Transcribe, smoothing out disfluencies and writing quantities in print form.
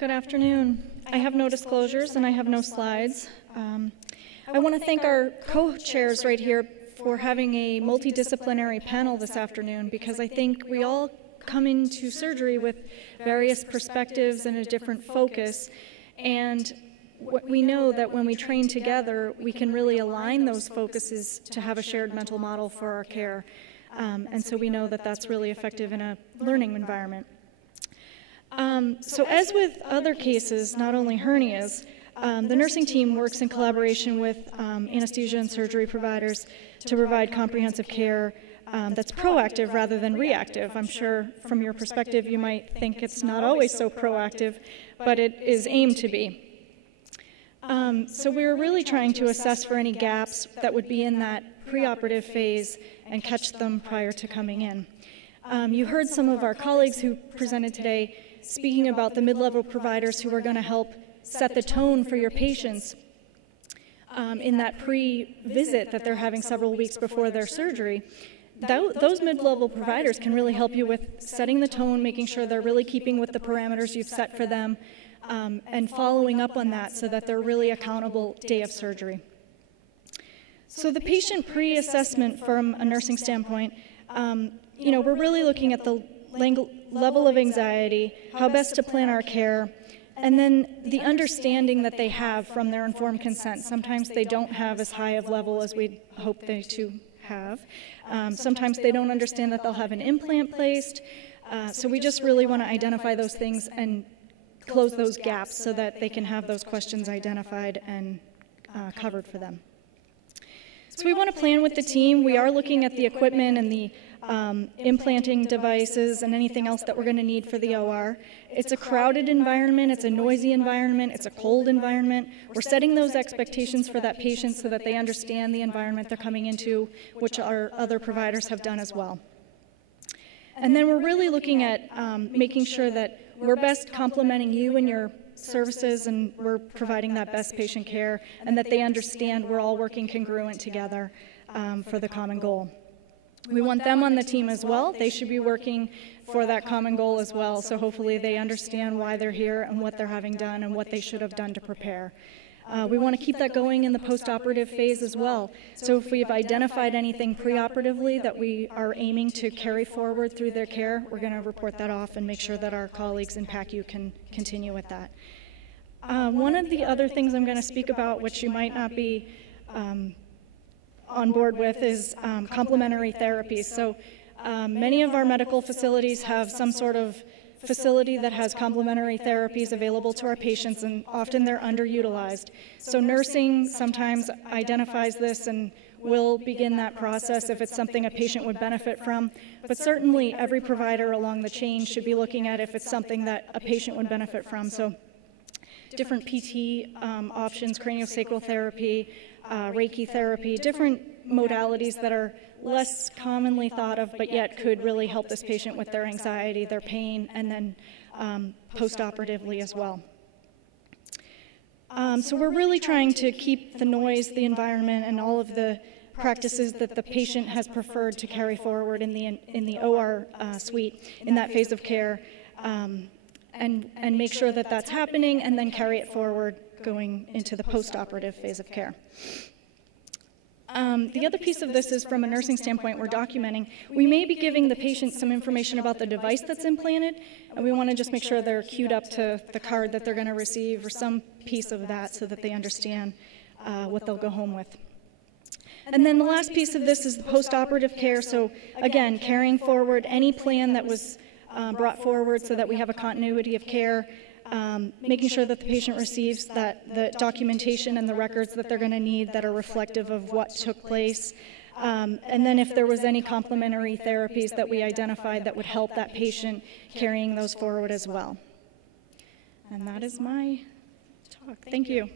Good afternoon. I have no disclosures and I have no slides. I want to thank our co-chairs right here for having a multidisciplinary panel this afternoon, because I think we all come into surgery with various perspectives and a different focus, and we know that when we train together, we can really align those focuses to have a shared mental model for our care. And so we know that that's really effective in a learning environment. So as with other cases, not only hernias, the nursing team works in collaboration with anesthesia and surgery providers to provide comprehensive care that's proactive rather than reactive. I'm sure from your perspective you might think it's not always so proactive, but it is aimed to be. So we're really trying to assess for any gaps that would be in that preoperative phase and catch them prior to coming in. You heard some of our colleagues who presented today speaking about the mid-level providers who are going to help set the tone for your patients in that pre-visit that they're having several weeks before their surgery. Those mid-level providers can really help you with setting the tone, making sure they're really keeping with the parameters you've set for them, and following up on that so that they're really accountable day of surgery. So the patient pre-assessment from a nursing standpoint, we're really looking at the level of anxiety, how best to plan our care, and then the understanding that they have from their informed consent. Sometimes they don't have as high of level as we'd hope they to have. Sometimes they don't understand that they'll have an implant placed. So we just really want to identify those things and close those gaps so that they can have those questions identified and covered for them. So we want to plan with the team. We are looking at the equipment and the implanting devices and anything else that we're going to need for the OR. It's a crowded environment, it's a noisy environment, it's a cold environment. We're setting those expectations for that patient so that they understand the environment they're coming into, which our other providers have done as well. And then we're really looking at making sure that we're best complementing you and your services, and we're providing that best patient care, and that they understand we're all working congruent together for the common goal. We want them on the team as well. They should be working for that common goal as well, so hopefully they understand why they're here and what they're having done and what they should have done to prepare. We want to keep that going in the post-operative phase as well. So if we've identified anything preoperatively that we are aiming to carry forward through their care, we're going to report that off and make sure that our colleagues in PACU can continue with that. One of the other things I'm going to speak about, which you might not be on board with, is complementary therapies. So many of our medical facilities have some sort of facility that has complementary therapies available to our patients, and often they're underutilized. So nursing sometimes identifies this and will begin that process if it's something a patient would benefit from. But certainly every provider along the chain should be looking at if it's something that a patient would benefit from. So different PT options, craniosacral therapy, Reiki therapy, different modalities that are less commonly thought of, but yet could really help this patient with their anxiety, their pain, and then post-operatively as well. So we're really trying to keep the noise, the environment, and all of the practices that the patient has preferred to carry forward in the OR suite in that phase of care, and make sure that that's happening, and then carry it forward going into the post-operative phase of care. The other piece of this is, from a nursing standpoint, we're documenting. We may be giving the patient some information about the device that's implanted, and we want to just make sure they're queued up to the card that they're going to receive or some piece of that so that they understand what they'll go home with. And then the last piece of this is the post-operative care. So again, carrying forward any plan that was brought forward so that we have a continuity of care, making sure that the patient receives the documentation and the records that they're going to need that are reflective of what took place. And then if there was any complementary therapies that we identified that would help that patient, carrying those forward as well. And that is my talk. Thank you.